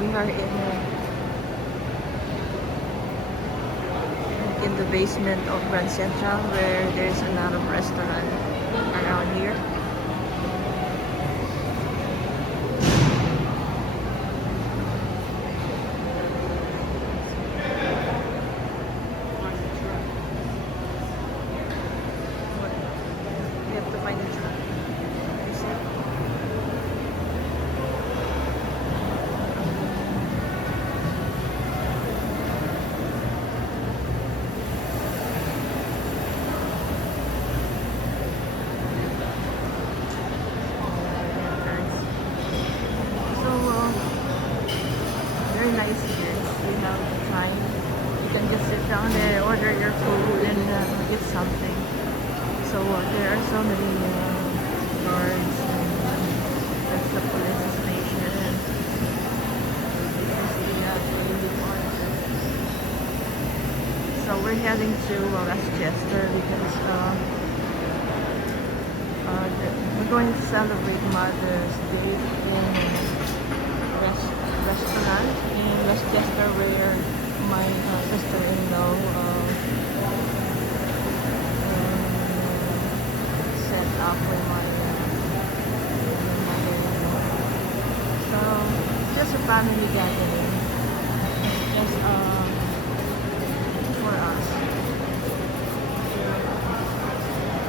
we are in the basement of Grand Central where there's a lot of restaurant around here. We have to find a truck. Is it? So, very nice here. You have time. You can just sit down there, order your food, and get something. So there are so many guards, and that's the police station. This is the police officer. So we're heading to Westchester because we're going to celebrate Mother's Day in restaurant in Westchester where my sister-in-law set up with my mother-in-law. So it's just a family gathering.